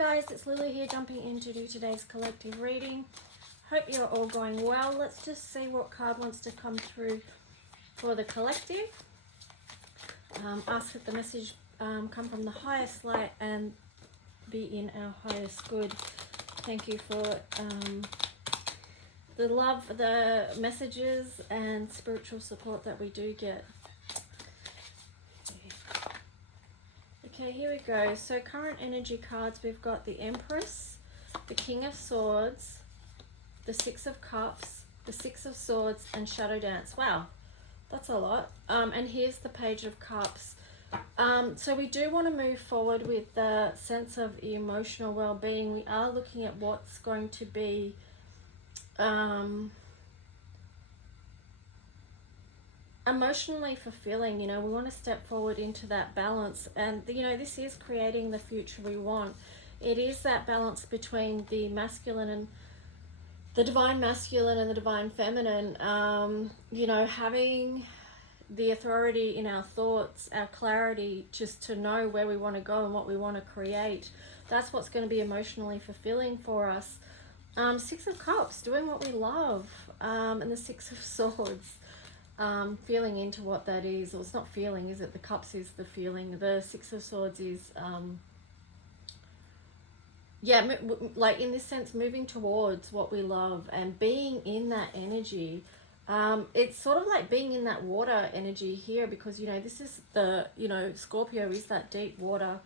guys, it's Lulu here, jumping in to do today's collective reading. Hope you're all going well. Let's just see what card wants to come through for the collective. Ask that the message come from the highest light and be in our highest good. Thank you for the love, the messages and spiritual support that we do get. Okay, here we go. So current energy cards, we've got the Empress, the King of Swords, the Six of Cups, the Six of Swords, and Shadow Dance. Wow, that's a lot. And here's the Page of Cups. So we do want to move forward with the sense of emotional well-being. We are looking at what's going to be emotionally fulfilling. You know, we want to step forward into that balance, and you know, this is creating the future we want. It is that balance between the masculine and the divine masculine and the divine feminine. You know, having the authority in our thoughts, our clarity, just to know where we want to go and what we want to create. That's what's going to be emotionally fulfilling for us. Six of Cups, doing what we love, and the Six of Swords, feeling into what that is. Or it's not feeling, is it? The Cups is the feeling. The Six of Swords is yeah, like in this sense, moving towards what we love and being in that energy. It's sort of like being in that water energy here, because you know, this is the, you know, Scorpio is that deep water.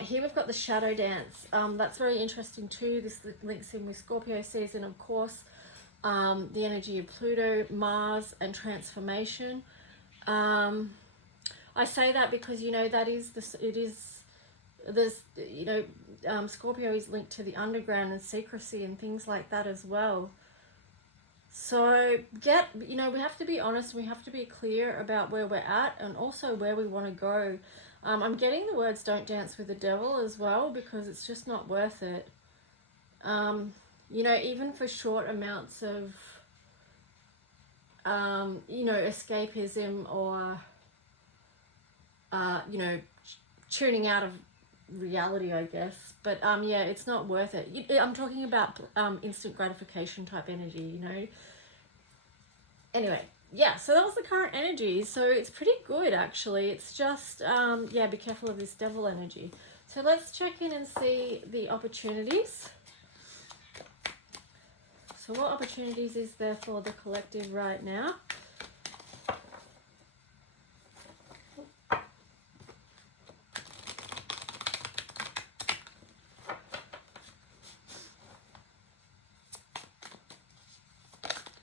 Here we've got the Shadow Dance. That's very interesting too. This links in with Scorpio season, of course. The energy of Pluto, Mars, and transformation. I say that because, you know, that is there's, you know, Scorpio is linked to the underground and secrecy and things like that as well. So you know, we have to be honest, we have to be clear about where we're at and also where we want to go. I'm getting the words don't dance with the devil as well, because it's just not worth it. You know, even for short amounts of you know, escapism or you know, tuning out of reality, I guess. But yeah, it's not worth it. I'm talking about instant gratification type energy, you know. Anyway, yeah, so that was the current energy. So it's pretty good, actually. It's just yeah, be careful of this devil energy. So let's check in and see the opportunities. So what opportunities is there for the collective right now?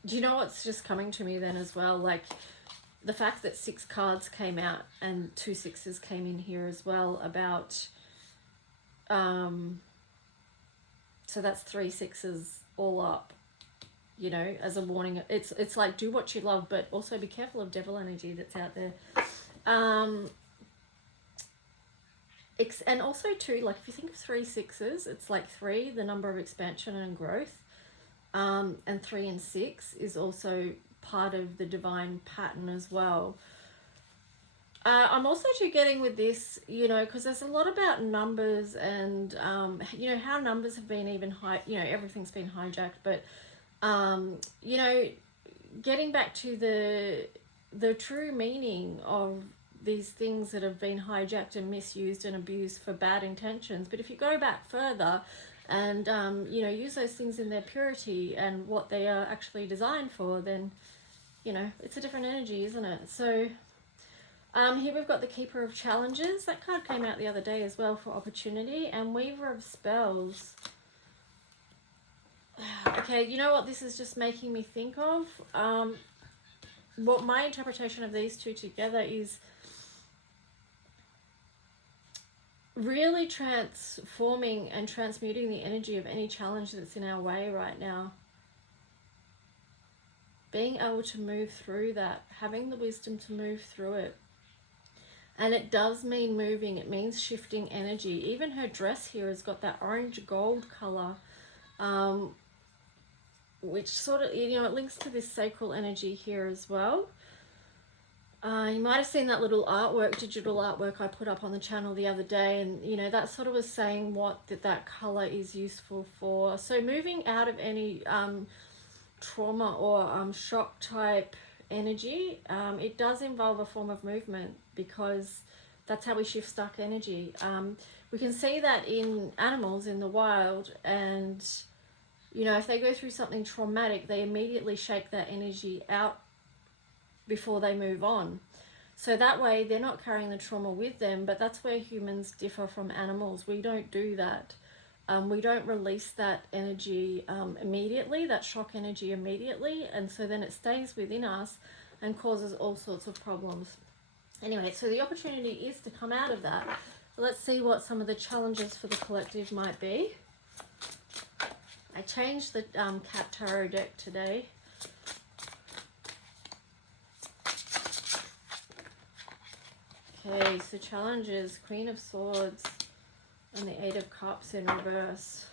Do you know what's just coming to me then as well? Like the fact that 6 cards came out and 2 sixes came in here as well, about so that's 3 sixes all up, you know, as a warning. It's like, do what you love, but also be careful of devil energy that's out there. And also too, like if you think of 3 sixes, it's like 3, the number of expansion and growth. And 3 and 6 is also part of the divine pattern as well. I'm also too getting with this, you know, because there's a lot about numbers and, you know, how numbers have been even you know, everything's been hijacked. But, you know, getting back to the true meaning of these things that have been hijacked and misused and abused for bad intentions. But if you go back further and you know, use those things in their purity and what they are actually designed for, then, you know, it's a different energy, isn't it? So here we've got the Keeper of Challenges. That card came out the other day as well for opportunity. And Weaver of Spells. Okay, you know what this is just making me think of? What my interpretation of these two together is really transforming and transmuting the energy of any challenge that's in our way right now. Being able to move through that, having the wisdom to move through it. And it does mean moving, it means shifting energy. Even her dress here has got that orange gold color, which sort of, you know, it links to this sacral energy here as well. You might have seen that little artwork, digital artwork I put up on the channel the other day, and you know that sort of was saying what that color is useful for. So moving out of any trauma or shock type energy, it does involve a form of movement, because that's how we shift stuck energy. We can see that in animals in the wild, and you know, if they go through something traumatic, they immediately shake that energy out before they move on. So that way they're not carrying the trauma with them. But that's where humans differ from animals. We don't do that. We don't release that energy immediately, that shock energy immediately, and so then it stays within us and causes all sorts of problems. Anyway, so the opportunity is to come out of that. Let's see what some of the challenges for the collective might be. I changed the Cat Tarot deck today. Okay, so challenges, Queen of Swords and the Eight of Cups in reverse.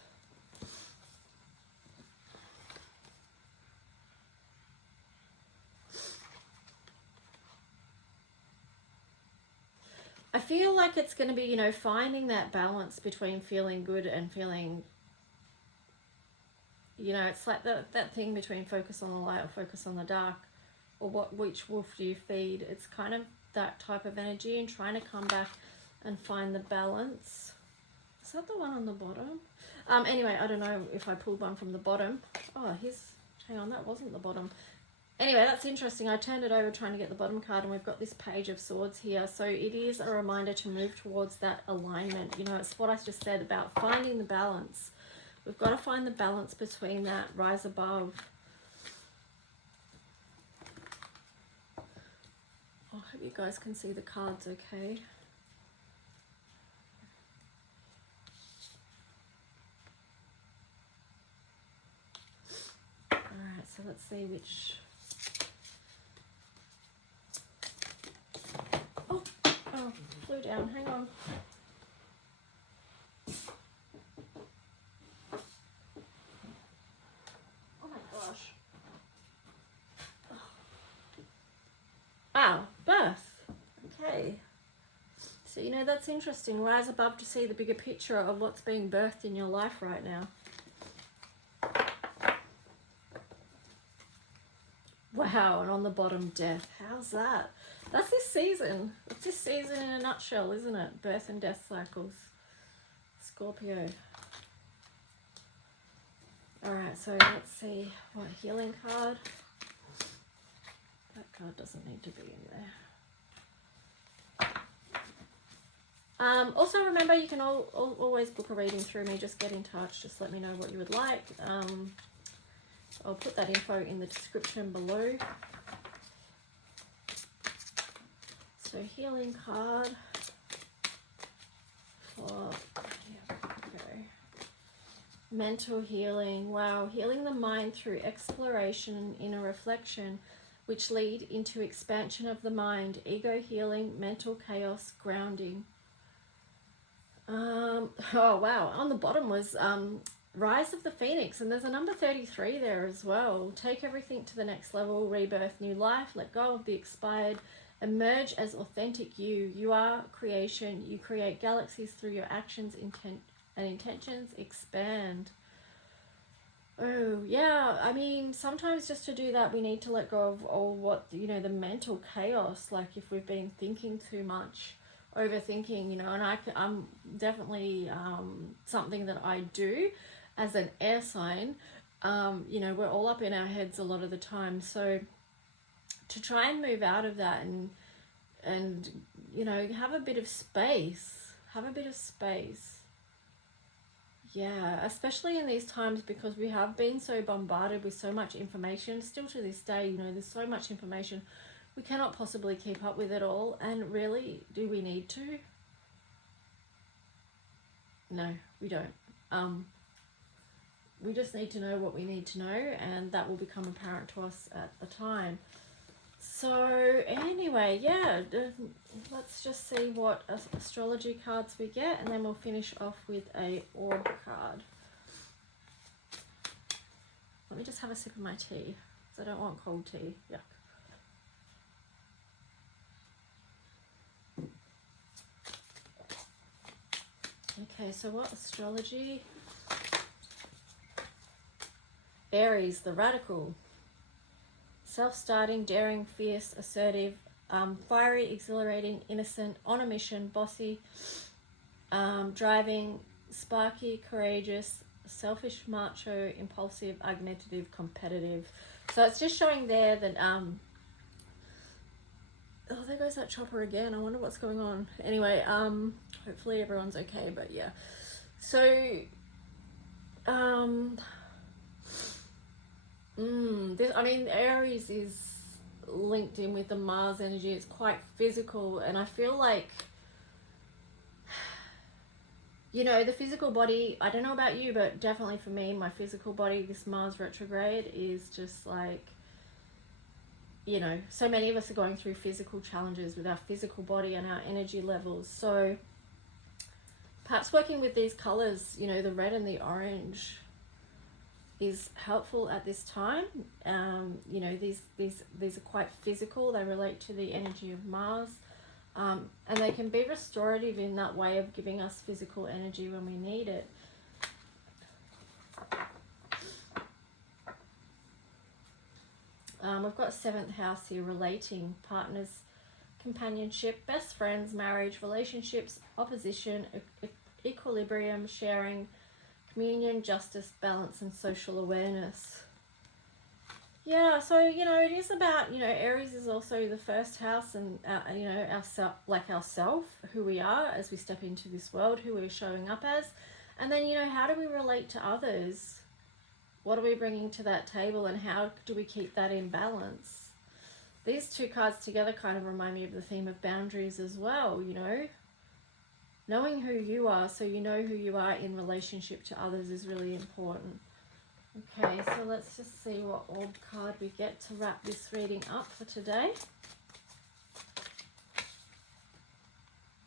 I feel like it's going to be, you know, finding that balance between feeling good and feeling, you know, it's like that thing between focus on the light or focus on the dark, or which wolf do you feed. It's kind of that type of energy, and trying to come back and find the balance. Is that the one on the bottom? Anyway, I don't know if I pulled one from the bottom. Oh, hang on, that wasn't the bottom. Anyway, that's interesting. I turned it over trying to get the bottom card, and we've got this Page of Swords here. So it is a reminder to move towards that alignment. You know, it's what I just said about finding the balance. We've got to find the balance between that, rise above. I hope you guys can see the cards okay. Alright, so let's see which... Oh, flew down, hang on. Oh my gosh. Wow, birth. Okay. So, you know, that's interesting. Rise above to see the bigger picture of what's being birthed in your life right now. Wow, and on the bottom, death. How's that? That's this season. It's this season in a nutshell, isn't it? Birth and death cycles. Scorpio. Alright, so let's see what healing card. That card doesn't need to be in there. Also remember, you can always book a reading through me. Just get in touch. Just let me know what you would like. I'll put that info in the description below. So healing card for mental healing. Wow, healing the mind through exploration and inner reflection, which lead into expansion of the mind, ego healing, mental chaos, grounding. Oh wow, on the bottom was Rise of the Phoenix, and there's a number 33 there as well. Take everything to the next level, rebirth, new life, let go of the expired, emerge as authentic you. You are creation. You create galaxies through your actions, intent and intentions. Expand. Oh yeah, I mean, sometimes just to do that we need to let go of all what, you know, the mental chaos, like if we've been thinking too much, overthinking, you know. And I'm definitely something that I do as an air sign. You know, we're all up in our heads a lot of the time, so to try and move out of that and you know, have a bit of space. Yeah, especially in these times, because we have been so bombarded with so much information. Still to this day, you know, there's so much information. We cannot possibly keep up with it all. And really, do we need to? No, we don't. We just need to know what we need to know, and that will become apparent to us at the time. So anyway, yeah, let's just see what astrology cards we get, and then we'll finish off with a orb card. Let me just have a sip of my tea, because I don't want cold tea. Yuck. Okay, so what astrology? Aries, the radical. Self-starting, daring, fierce, assertive, fiery, exhilarating, innocent, on a mission, bossy, driving, sparky, courageous, selfish, macho, impulsive, argumentative, competitive. So it's just showing there that oh, there goes that chopper again. I wonder what's going on. Anyway, hopefully everyone's okay, but yeah. So this, I mean, Aries is linked in with the Mars energy. It's quite physical, and I feel like, you know, the physical body, I don't know about you, but definitely for me, my physical body, this Mars retrograde is just like, you know, so many of us are going through physical challenges with our physical body and our energy levels. So perhaps working with these colors, you know, the red and the orange, is helpful at this time. You know, these are quite physical. They relate to the energy of Mars, and they can be restorative in that way of giving us physical energy when we need it. We've got 7th house here, relating, partners, companionship, best friends, marriage, relationships, opposition, equilibrium, sharing, communion, justice, balance, and social awareness. Yeah, so, you know, it is about, you know, Aries is also the first house, and, you know, ourself, who we are as we step into this world, who we're showing up as. And then, you know, how do we relate to others? What are we bringing to that table, and how do we keep that in balance? These two cards together kind of remind me of the theme of boundaries as well, you know. Knowing who you are, so you know who you are in relationship to others, is really important. Okay, so let's just see what orb card we get to wrap this reading up for today.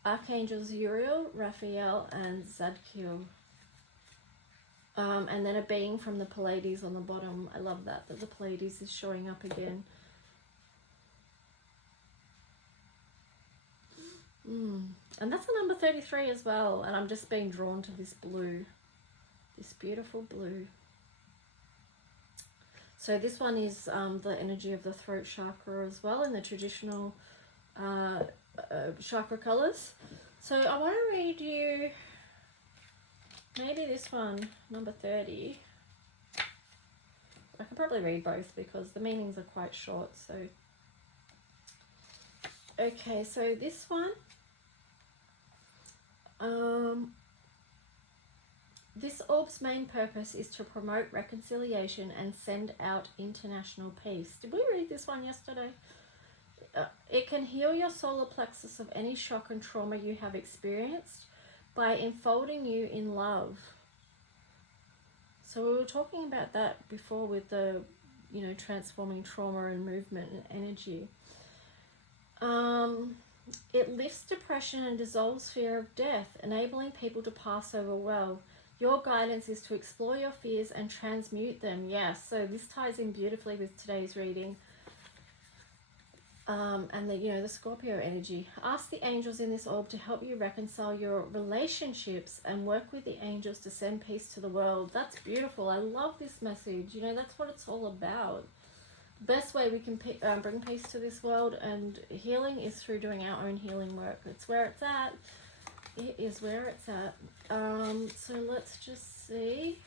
Archangels Uriel, Raphael, and Zadkiel. And then a being from the Pleiades on the bottom. I love that the Pleiades is showing up again. And that's a number 33 as well. And I'm just being drawn to this blue. This beautiful blue. So this one is the energy of the throat chakra as well, in the traditional chakra colors. So I want to read you maybe this one, number 30. I can probably read both because the meanings are quite short. So okay, so this one, this orb's main purpose is to promote reconciliation and send out international peace. Did we read this one yesterday? It can heal your solar plexus of any shock and trauma you have experienced by enfolding you in love. So we were talking about that before with the, you know, transforming trauma and movement and energy. It lifts depression and dissolves fear of death, enabling people to pass over well. Your guidance is to explore your fears and transmute them. Yes, so this ties in beautifully with today's reading. And the, you know, the Scorpio energy. Ask the angels in this orb to help you reconcile your relationships and work with the angels to send peace to the world. That's beautiful. I love this message. You know, that's what it's all about. The best way we can bring peace to this world and healing is through doing our own healing work. It's where it's at. It is where it's at. So let's just see.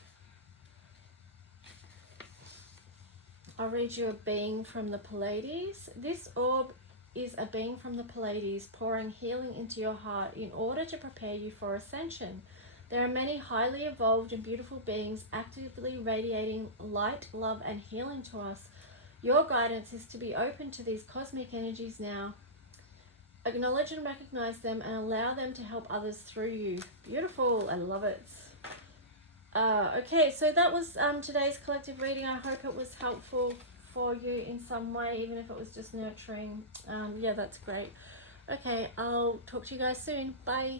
I'll read you a being from the Pleiades. This orb is a being from the Pleiades pouring healing into your heart in order to prepare you for ascension. There are many highly evolved and beautiful beings actively radiating light, love, and healing to us. Your guidance is to be open to these cosmic energies now. Acknowledge and recognize them and allow them to help others through you. Beautiful. I love it. Okay, so that was today's collective reading. I hope it was helpful for you in some way, even if it was just nurturing. Yeah, that's great. Okay, I'll talk to you guys soon. Bye.